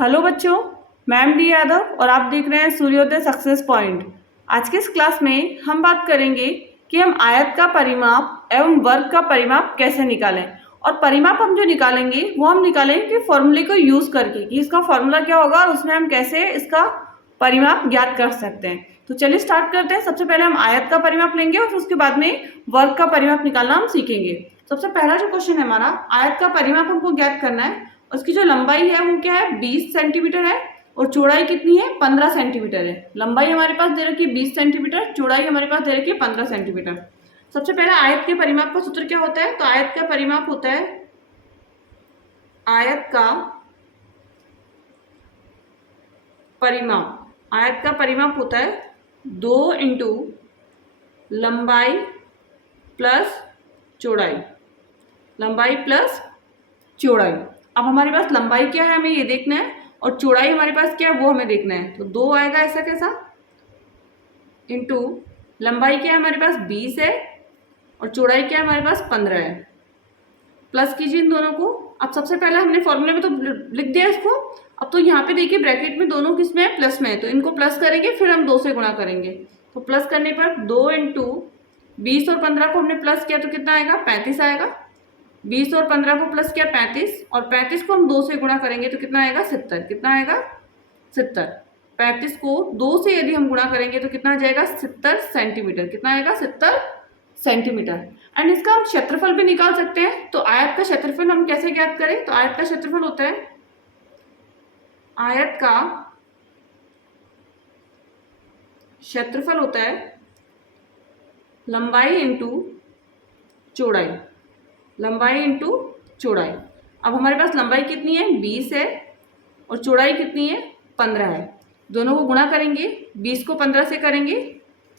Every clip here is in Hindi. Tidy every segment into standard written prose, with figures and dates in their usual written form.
हेलो बच्चों, मैं एम डी यादव और आप देख रहे हैं सूर्योदय सक्सेस पॉइंट। आज के इस क्लास में हम बात करेंगे कि हम आयत का परिमाप एवं वर्ग का परिमाप कैसे निकालें। और परिमाप हम जो निकालेंगे वो हम निकालेंगे कि फॉर्मूले को यूज़ करके कि इसका फॉर्मूला क्या होगा और उसमें हम कैसे इसका परिमाप ज्ञात कर सकते हैं। तो चलिए स्टार्ट करते हैं। सबसे पहले हम आयत का परिमाप लेंगे और उसके बाद में वर्ग का परिमाप निकालना हम सीखेंगे। सबसे पहला जो क्वेश्चन है हमारा, आयत का परिमाप हमको ज्ञात करना है। उसकी जो लंबाई है वो क्या है, 20 सेंटीमीटर है और चौड़ाई कितनी है, 15 सेंटीमीटर है। लंबाई हमारे पास दे रखी है 20 सेंटीमीटर, चौड़ाई हमारे पास दे रखी है 15 सेंटीमीटर। सबसे पहले आयत के परिमाप का सूत्र क्या होता है, तो आयत का परिमाप होता है, आयत का परिमाप होता है 2 इंटू लंबाई प्लस चौड़ाई, लंबाई प्लस चौड़ाई। अब हमारे पास लंबाई क्या है हमें ये देखना है और चौड़ाई हमारे पास क्या है वो हमें देखना है। तो 2 आएगा ऐसा कैसा, इंटू लंबाई क्या है हमारे पास 20 है और चौड़ाई क्या है हमारे पास 15 है। प्लस कीजिए इन दोनों को। अब सबसे पहले हमने फॉर्मूले में तो लिख दिया इसको। अब तो यहाँ पे देखिए ब्रैकेट में दोनों किस में है, प्लस में है, तो इनको प्लस करेंगे फिर हम 2 से गुणा करेंगे। तो प्लस करने पर 2 इंटू 20 और 15 को हमने प्लस किया तो कितना आएगा, 35 आएगा। 20 और 15 को प्लस किया 35 और 35 को हम 2 से गुणा करेंगे तो कितना आएगा, 70। कितना आएगा, 70। 35 को 2 से यदि हम गुणा करेंगे तो कितना आ जाएगा, 70 सेंटीमीटर। कितना आएगा, 70 सेंटीमीटर। एंड इसका हम क्षेत्रफल भी निकाल सकते हैं। तो आयत का क्षेत्रफल हम कैसे ज्ञात करें, तो आयत का क्षेत्रफल होता है, आयत का क्षेत्रफल होता है लंबाई इंटू चौड़ाई, लंबाई इंटू चौड़ाई। अब हमारे पास लंबाई कितनी है, 20 है और चौड़ाई कितनी है, 15 है। दोनों को गुणा करेंगे, 20 को 15 से करेंगे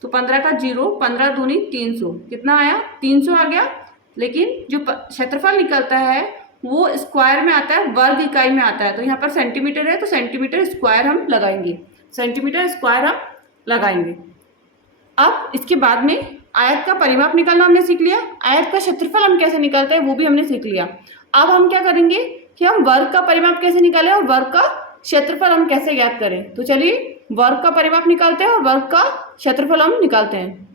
तो 15 का 0, 15 दूनी 300। कितना आया, 300 आ गया। लेकिन जो क्षेत्रफल निकलता है वो स्क्वायर में आता है, वर्ग इकाई में आता है। तो यहाँ पर सेंटीमीटर है तो सेंटीमीटर स्क्वायर हम लगाएंगे, सेंटीमीटर स्क्वायर हम लगाएंगे। अब इसके बाद में आयत का परिमाप निकालना हमने सीख लिया, आयत का क्षेत्रफल हम कैसे निकालते हैं वो भी हमने सीख लिया। अब हम क्या करेंगे कि हम वर्ग का परिमाप कैसे निकालें और वर्ग का क्षेत्रफल हम कैसे ज्ञात करें। तो चलिए वर्ग का परिमाप निकालते हैं और वर्ग का क्षेत्रफल हम निकालते हैं।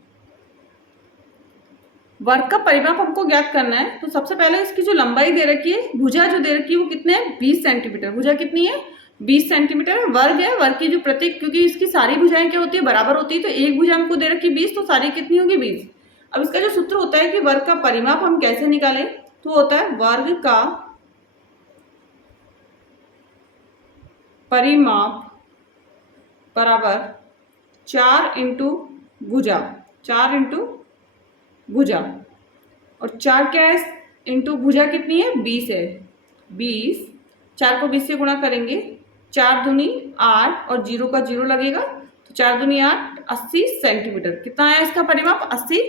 वर्ग का परिमाप हमको ज्ञात करना है तो सबसे पहले इसकी जो लंबाई दे रखी है, भुजा जो दे रखी है वो कितने है, 20 सेंटीमीटर। भुजा कितनी है, 20 सेंटीमीटर। वर्ग है, वर्ग की जो प्रत्येक, क्योंकि इसकी सारी भुजाएं क्या होती है, बराबर होती है, तो एक भुजा हमको दे रखी है 20, तो सारी कितनी होगी, 20। अब इसका जो सूत्र होता है कि वर्ग का परिमाप हम कैसे निकालें, तो होता है वर्ग का परिमाप बराबर 4 इंटू भुजा, 4 इंटू भुजा। और 4 क्या है, इंटू भुजा कितनी है, 20 है। 20, 4 को 20 से गुणा करेंगे, 4 दूनी 8 और 0 का 0 लगेगा तो 4 दूनी 8, 80 सेंटीमीटर। कितना आया इसका परिमाप, 80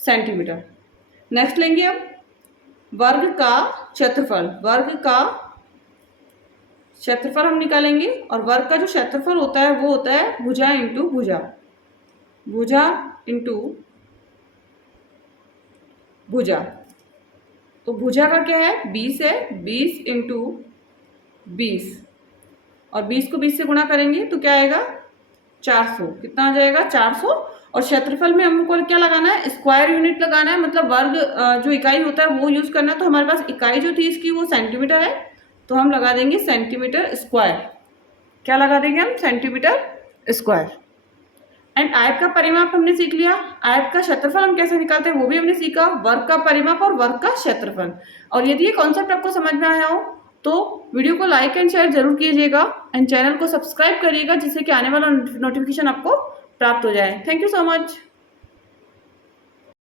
सेंटीमीटर। नेक्स्ट लेंगे अब वर्ग का क्षेत्रफल। वर्ग का क्षेत्रफल हम निकालेंगे और वर्ग का जो क्षेत्रफल होता है वो होता है भुजा इंटू भुजा, भुजा इंटू भुजा। तो भुजा का क्या है, 20 है, 20 इंटू 20 और 20 को 20 से गुणा करेंगे तो क्या आएगा, 400। कितना आ जाएगा, 400। और क्षेत्रफल में हमको क्या लगाना है, स्क्वायर यूनिट लगाना है, मतलब वर्ग जो इकाई होता है वो यूज करना है। तो हमारे पास इकाई जो थी इसकी वो सेंटीमीटर है तो हम लगा देंगे सेंटीमीटर स्क्वायर। क्या लगा देंगे हम, सेंटीमीटर स्क्वायर। एंड आयत का परिमाप हमने सीख लिया, आयत का क्षेत्रफल हम कैसे निकालते हैं वो भी हमने सीखा, वर्ग का परिमाप और वर्ग का क्षेत्रफल। और यदि ये कॉन्सेप्ट आपको समझ में आया हो तो वीडियो को लाइक एंड शेयर जरूर कीजिएगा एंड चैनल को सब्सक्राइब करिएगा जिससे कि आने वाला नोटिफिकेशन आपको प्राप्त हो जाए। Thank you so much.